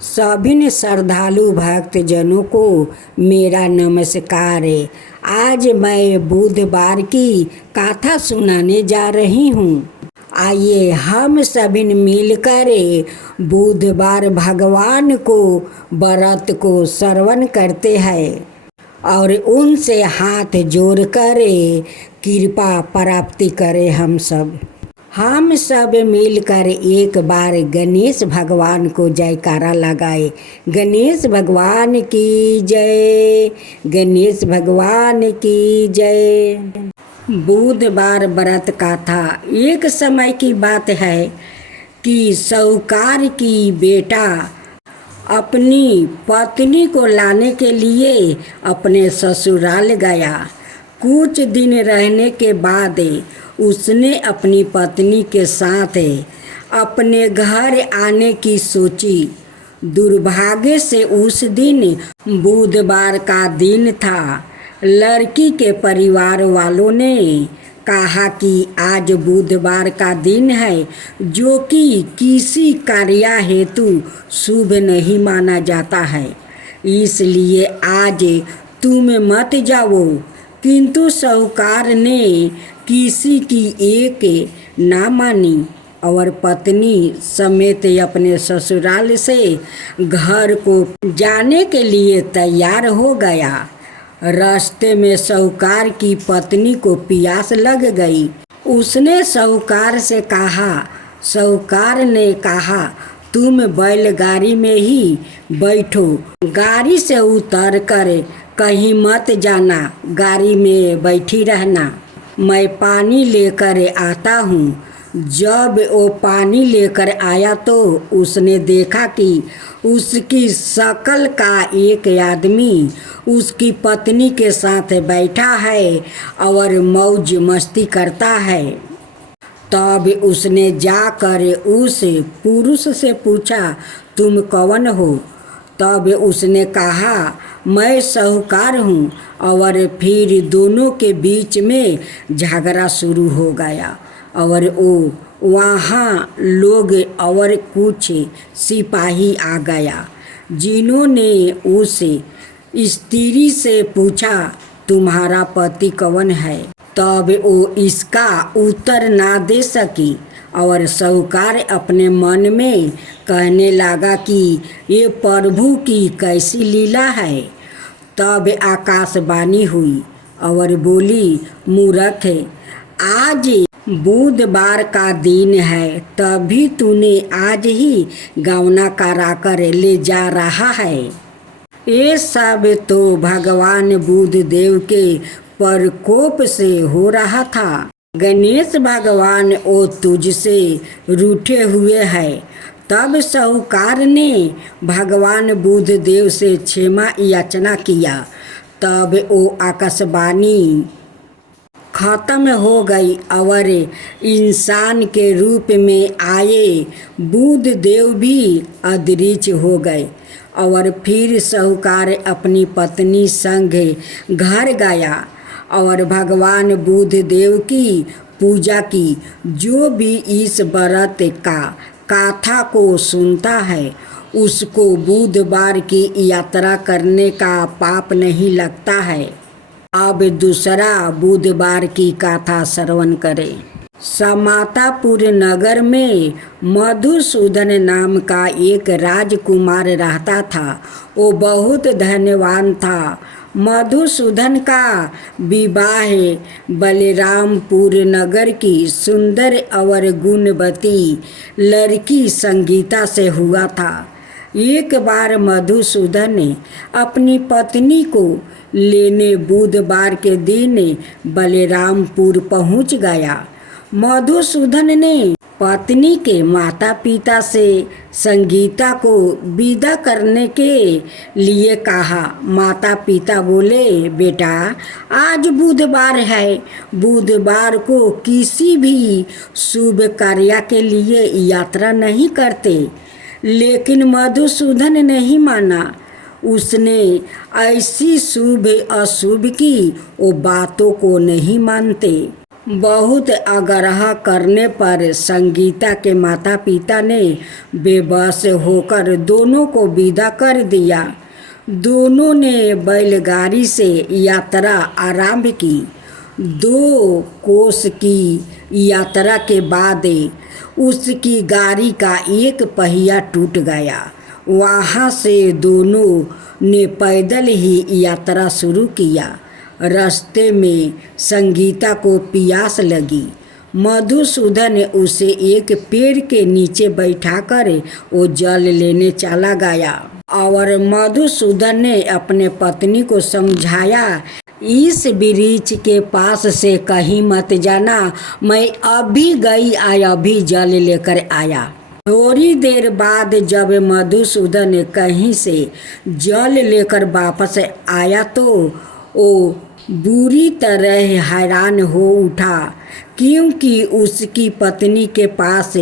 सभी श्रद्धालु भक्तजनों को मेरा नमस्कार है। आज मैं बुधवार की कथा सुनाने जा रही हूँ। आइए हम सभी मिलकर बुधवार भगवान को व्रत को श्रवण करते हैं और उनसे हाथ जोड़कर कृपा प्राप्ति करें। हम सब मिलकर एक बार गणेश भगवान को जयकारा लगाए। गणेश भगवान की जय, गणेश भगवान की जय। बुधवार व्रत कथा। एक समय की बात है कि साहूकार की बेटा अपनी पत्नी को लाने के लिए अपने ससुराल गया। कुछ दिन रहने के बाद उसने अपनी पत्नी के साथ अपने घर आने की सोची। दुर्भाग्य से उस दिन बुधवार का दिन था। लड़की के परिवार वालों ने कहा कि आज बुधवार का दिन है, जो कि किसी कार्य हेतु शुभ नहीं माना जाता है, इसलिए आज तुम मत जाओ। किंतु साहूकार ने किसी की एक ना मानी और पत्नी समेत अपने ससुराल से घर को जाने के लिए तैयार हो गया। रास्ते में साहूकार की पत्नी को प्यास लग गई। उसने साहूकार से कहा। साहूकार ने कहा, तुम बैलगाड़ी में ही बैठो, गाड़ी से उतर कर कहीं मत जाना, गाड़ी में बैठी रहना, मैं पानी लेकर आता हूँ। जब वो पानी लेकर आया तो उसने देखा कि उसकी शकल का एक आदमी उसकी पत्नी के साथ बैठा है और मौज मस्ती करता है। तब उसने जाकर उस पुरुष से पूछा, तुम कौन हो? तब उसने कहा, मैं साहूकार हूँ। और फिर दोनों के बीच में झगड़ा शुरू हो गया और वहाँ लोग और कुछ सिपाही आ गया, जिन्होंने उस स्त्री से पूछा, तुम्हारा पति कौन है? तब वो इसका उत्तर ना दे सकी और साहूकार अपने मन में कहने लगा कि ये प्रभु की कैसी लीला है। तब आकाशवाणी हुई और बोली, मूर्ख, आज बुधवार का दिन है, तभी तूने आज ही गौना करा कर ले जा रहा है। ये सब तो भगवान बुध देव के प्रकोप से हो रहा था। गणेश भगवान वो तुझसे रूठे हुए हैं। तब साहूकार ने भगवान बुध देव से क्षमा याचना किया। तब वो आकाशवाणी खत्म हो गई और इंसान के रूप में आए बुध देव भी अदृश्य हो गए। और फिर साहूकार अपनी पत्नी संग घर गया और भगवान बुध देव की पूजा की। जो भी इस व्रत का कथा को सुनता है, उसको बुधवार की यात्रा करने का पाप नहीं लगता है। अब दूसरा बुधवार की कथा श्रवण करें। समातापुर नगर में मधुसूदन नाम का एक राजकुमार रहता था। वो बहुत धनवान था। मधुसूदन का विवाह बलरामपुर नगर की सुंदर और गुणवती लड़की संगीता से हुआ था। एक बार मधुसूदन ने अपनी पत्नी को लेने बुधवार के दिन बलरामपुर पहुंच गया। मधुसूदन ने पत्नी के माता पिता से संगीता को विदा करने के लिए कहा। माता पिता बोले, बेटा, आज बुधवार है, बुधवार को किसी भी शुभ कार्य के लिए यात्रा नहीं करते। लेकिन मधुसूदन नहीं माना। उसने ऐसी शुभ अशुभ की वो बातों को नहीं मानते। बहुत आग्रह करने पर संगीता के माता पिता ने बेबस होकर दोनों को विदा कर दिया। दोनों ने बैलगाड़ी से यात्रा आरंभ की। 2 कोस की यात्रा के बाद उसकी गाड़ी का एक पहिया टूट गया। वहाँ से दोनों ने पैदल ही यात्रा शुरू किया। रास्ते में संगीता को प्यास लगी। मधुसूदन उसे एक पेड़ के नीचे बैठाकर वो जल लेने चला गया और मधुसूदन ने अपने पत्नी को समझाया, इस वृक्ष के पास से कहीं मत जाना, मैं अभी गई अभी जल लेकर आया। थोड़ी देर बाद जब मधुसूदन कहीं से जल लेकर वापस आया तो वो बुरी तरह हैरान हो उठा, क्योंकि उसकी पत्नी के पास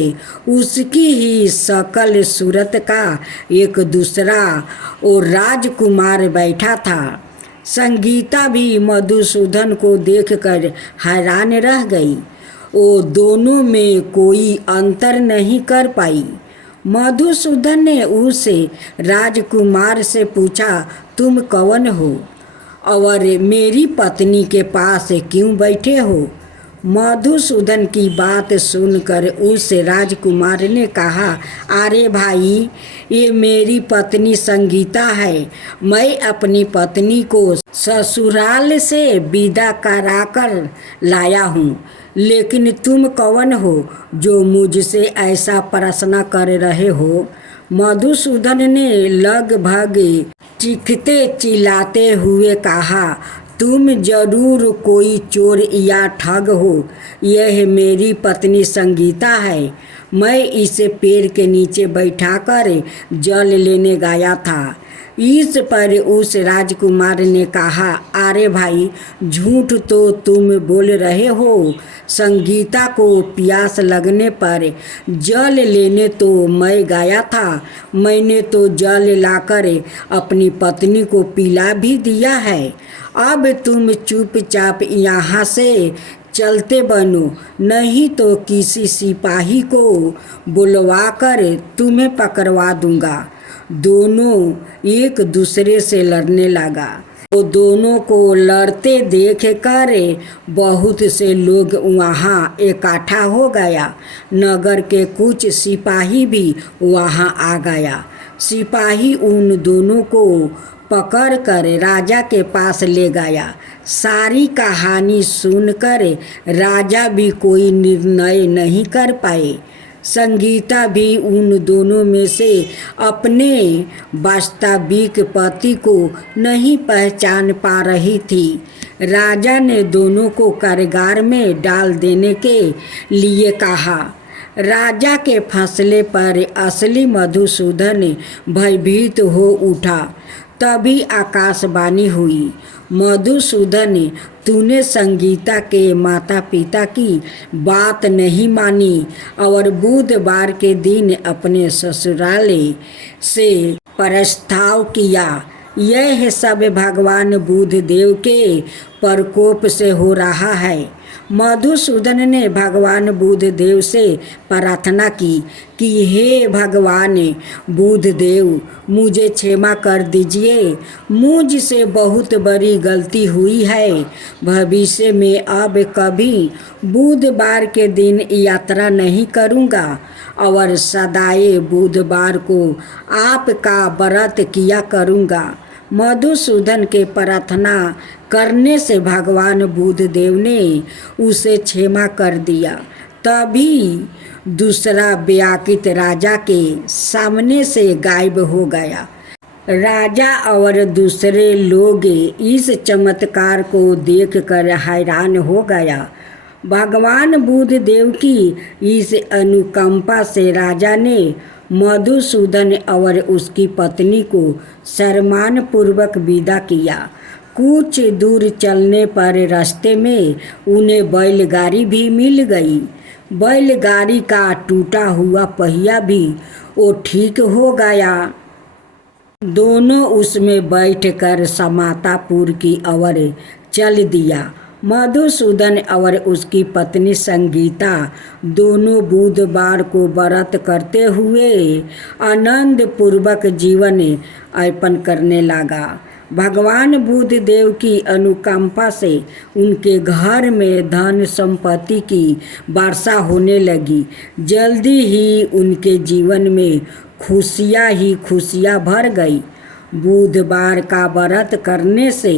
उसकी ही शकल सूरत का एक दूसरा और राजकुमार बैठा था। संगीता भी मधुसूदन को देखकर हैरान रह गई। वो दोनों में कोई अंतर नहीं कर पाई। मधुसूदन ने उसे राजकुमार से पूछा, तुम कौन हो और मेरी पत्नी के पास क्यों बैठे हो? मधुसूदन की बात सुनकर उस राजकुमार ने कहा, अरे भाई, ये मेरी पत्नी संगीता है। मैं अपनी पत्नी को ससुराल से विदा कराकर लाया हूँ, लेकिन तुम कौन हो जो मुझसे ऐसा प्रश्न कर रहे हो? मधुसूदन ने लगभग चीखते चिल्लाते हुए कहा, तुम जरूर कोई चोर या ठग हो। यह मेरी पत्नी संगीता है। मैं इसे पेड़ के नीचे बैठाकर जल लेने गया था। इस पर उस राजकुमार ने कहा, अरे भाई, झूठ तो तुम बोल रहे हो। संगीता को प्यास लगने पर जल लेने तो मैं गया था। मैंने तो जल लाकर अपनी पत्नी को पिला भी दिया है। अब तुम चुपचाप यहाँ से चलते बनो, नहीं तो किसी सिपाही को बुलवाकर तुम्हें पकड़वा दूंगा। दोनों एक दूसरे से लड़ने लगा। वो दोनों को लड़ते देख कर बहुत से लोग वहाँ इकट्ठा हो गया। नगर के कुछ सिपाही भी वहाँ आ गया। सिपाही उन दोनों को पकड़कर राजा के पास ले गया। सारी कहानी सुनकर राजा भी कोई निर्णय नहीं कर पाए। संगीता भी उन दोनों में से अपने वास्तविक पति को नहीं पहचान पा रही थी। राजा ने दोनों को कारागार में डाल देने के लिए कहा। राजा के फैसले पर असली मधुसूदन भयभीत हो उठा। तभी आकाशवाणी हुई, मधुसूदन, तूने संगीता के माता पिता की बात नहीं मानी और बुधवार के दिन अपने ससुराल से प्रस्ताव किया। यह सब भगवान बुद्धदेव के प्रकोप से हो रहा है। मधुसूदन ने भगवान बुद्धदेव से प्रार्थना की कि हे भगवान बुद्धदेव, मुझे क्षमा कर दीजिए। मुझसे बहुत बड़ी गलती हुई है। भविष्य में अब कभी बुधवार के दिन यात्रा नहीं करूँगा और सदाए बुधवार को आपका व्रत किया करूँगा। मधुसूदन के प्रार्थना करने से भगवान बुद्धदेव ने उसे क्षमा कर दिया। तभी दूसरा व्याकुल राजा के सामने से गायब हो गया। राजा और दूसरे लोग इस चमत्कार को देखकर हैरान हो गया। भगवान बुद्धदेव की इस अनुकंपा से राजा ने मधुसूदन और उसकी पत्नी को सम्मानपूर्वक विदा किया। कुछ दूर चलने पर रास्ते में उन्हें बैलगाड़ी भी मिल गई। बैलगाड़ी का टूटा हुआ पहिया भी वो ठीक हो गया। दोनों उसमें बैठकर समातापुर की ओर चल दिया। मधुसूदन और उसकी पत्नी संगीता दोनों बुधवार को व्रत करते हुए आनंद पूर्वक जीवन यापन करने लगा। भगवान बुद्ध देव की अनुकंपा से उनके घर में धन संपत्ति की वर्षा होने लगी। जल्दी ही उनके जीवन में खुशियाँ ही खुशियाँ भर गई। बुधवार का व्रत करने से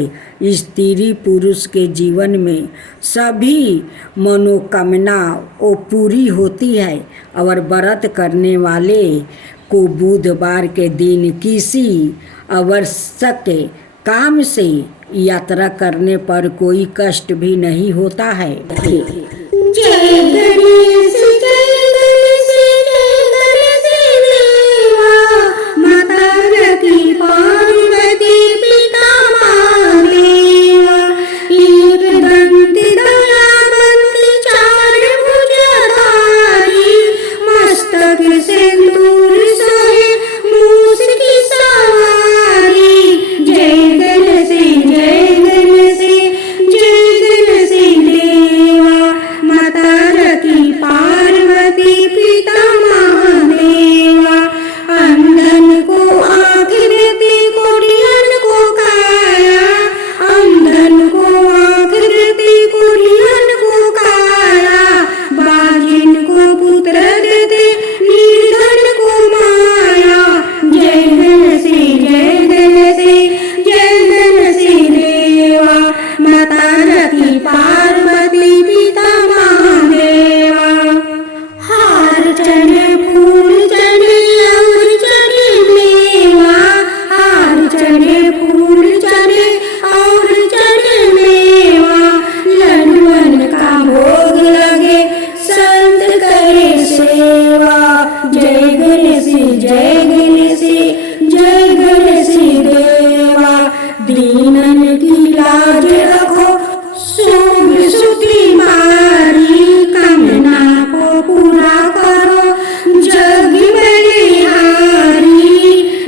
स्त्री पुरुष के जीवन में सभी मनोकामना वो पूरी होती है और व्रत करने वाले को बुधवार के दिन किसी आवश्यक काम से यात्रा करने पर कोई कष्ट भी नहीं होता है। जय गणेश देवा, माता रखी पार्वती पिता महादेवा, एक दंत दयावंत चार भुजधारी, मस्तक सिंदूर सोहे मूस की सवारी। जय गणेश जय गणेश जय गणेश देवा, माता रखी पार्वती पिता महादेवा, अंधन को आँख देती कोढ़ियन को काया, अंधन को आँख देती कोढ़ियन को काया, बाजिन को पुत्र देते निर्धन को माया। जय गणेश जय गणेश जय गणेश देवा, माता रखी पार्वती पिता महादेवा, हार चढ़े फूल चढ़े और चढ़े मेवा, हार चढ़े फूल चढ़े और चढ़े मेवा, लड्डुअन का भोग लगे संत करे सेवा। जय गणेश जय गणेश जय गणेश देवा, दीनन की लाज रखो शुभ सुखी मारी, कामना को पूरा करो जग बलिहारी,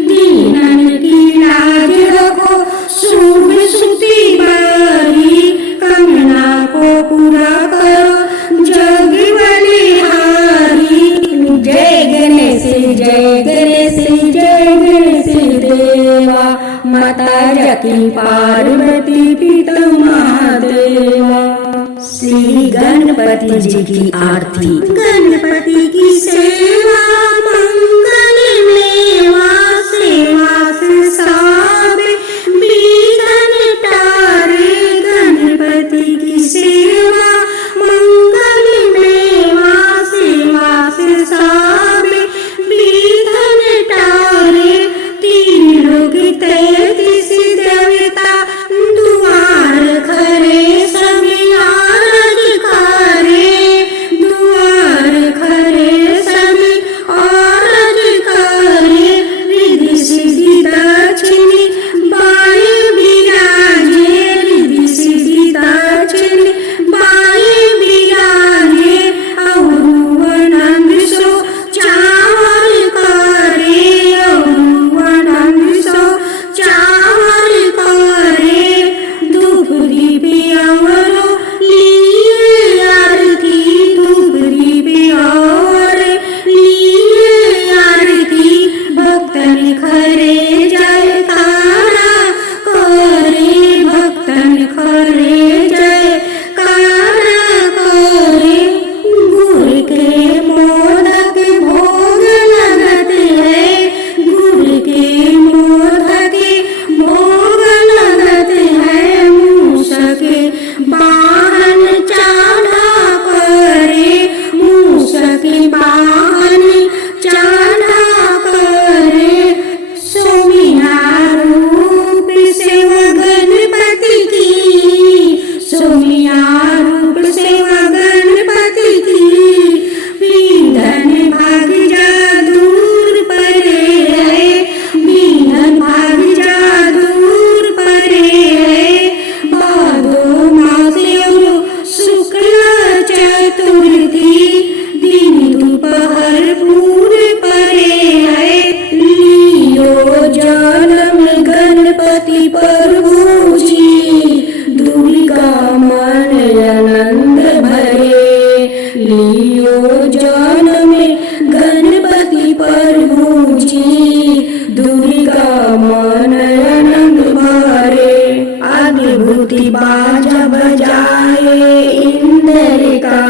दीनन की लाज रखो शुभ सुखी मारी, कामना को पूरा करो जग बलिहारी। जय गणेश जय गणेश जय गणेश देवा, माता रखी पार्वती पिता महादेवा। श्री गणपति जी की आरती। गणपति की सेवा मंगल मेवा, सेवा से साबे विघ्न टारे, गणपति की सेवा मंगल मेवा, सेवा से साबे विघ्न टारे, तीन लोग तैतीस देवता दुआर खरे, सभी आरज करे, दुआर खरे सभी जन्मे गणपति प्रभु जी, दुर्गा मन आनंद भरे। अद्भुति बाजा बजाए इंद्र का,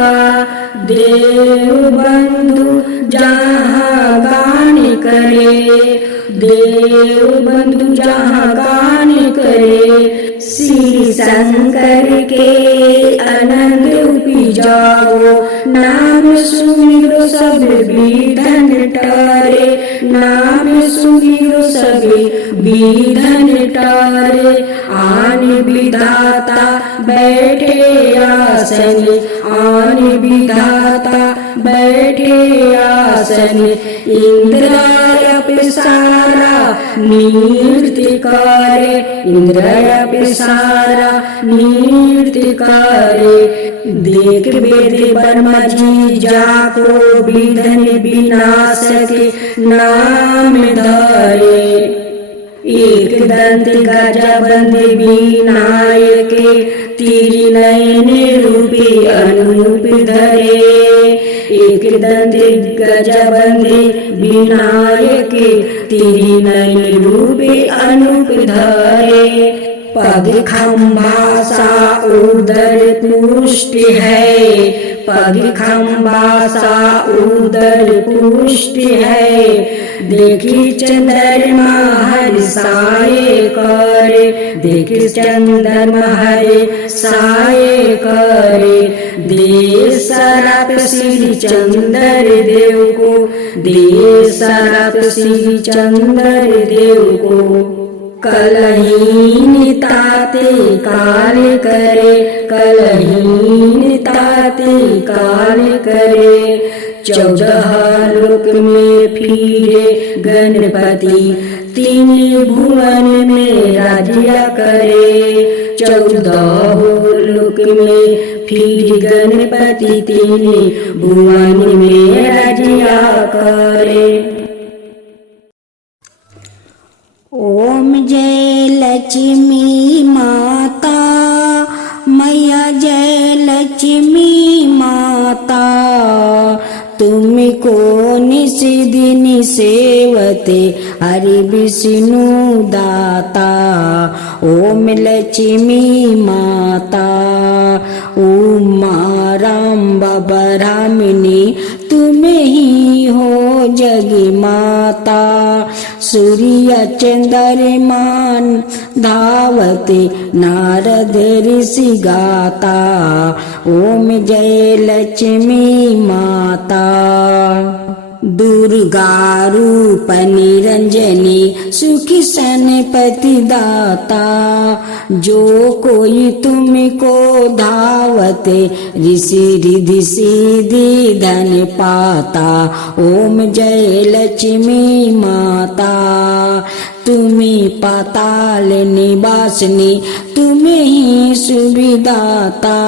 देव बंधु जहाँ गान करे, देव बंधु जहाँ गान करे। श्री शंकर के आनंद उपजाओ, नाम सुमिरो सब विघ्न टरे, नाम सुमिरो सब विघ्न टरे। आन विधाता बैठे आसन, आन विधाता बैठे आसन। इंद्र अप्सरा नृत्य करे, इंद्र अप्सरा नृत्य करे। देख वेद ब्रह्मा जी जाको, विघ्न विनाशक नाम धरे। एक दंत गजबंद विनायक, त्रिनयन रूपी अनूप धरे। एक दंत गजबंद विनायक, त्रिनयन रूपी अनूप धरे। पग खम्भा सा उदर पुष्ट है, पग खम्भा सा उदर पुष्ट है। देखी चंद्रमा हर्षाए करे, देखी चंद्रमा हर्षाए करे। दे सराप श्री चंद्र देव को, दे सराप श्री चंद्र देव को। कलहीन ताते काल करे, कलहीन ताते काल करे। 14 लोक में फिरे गणपति, 3 भुवन में राज्य करे। 14 लोक में फिर गणपति, 3 भुवन में राज्य करे। ओम जय लक्ष्मी माता, मैया जय लक्ष्मी माता। तुमको निस दिन सेवते हरि विष्णु दाता। ओम लक्ष्मी माता, उमा राम ब्रह्मणी, तुम ही हो जग माता। सूर्य चंद्रमान धावते नारद ऋषि गाता। ओम जय लक्ष्मी माता। दुर्गा रूप निरंजनी, सुखी सनपति दाता। जो कोई तुमको धावते, ऋषि रिधि सिद्धि धन पाता। ओम जय लक्ष्मी माता। तुम्हें पाताल निवासिनी, तुम्हें ही सुविदाता।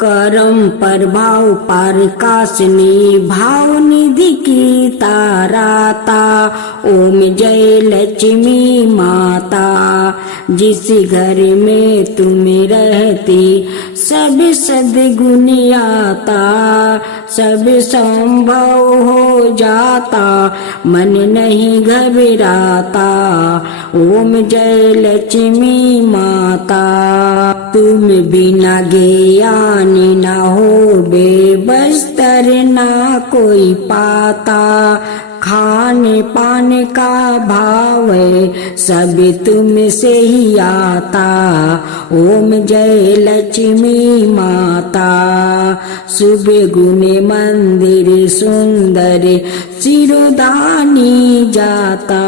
करम प्रभाव प्रकाशनी, भाव निधि की ताराता। ओम जय लक्ष्मी माता। जिस घर में तुम रहती, सब सद्गुण आता। सब संभव हो जाता, मन नहीं घबराता। ओम जय लक्ष्मी माता। तुम बिना ज्ञान न हो बेबस्तर ना कोई पाता। खाने पाने का भाव सब तुम से ही आता। ओम जय लक्ष्मी माता। सुबह गुने मंदिर सुंदर, सिरोधानी जाता।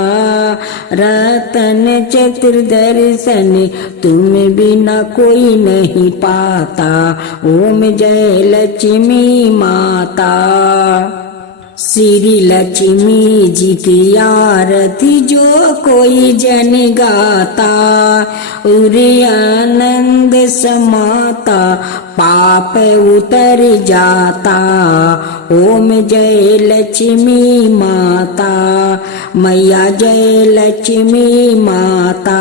रतन चतुर्दर्शन, तुम बिना कोई नहीं पाता। ओम जय लक्ष्मी माता। श्री लक्ष्मी जी की आरती जो कोई जन गाता। उरे आनंद समाता, पाप उतर जाता। ओम जय लक्ष्मी माता। मैया जय लक्ष्मी माता।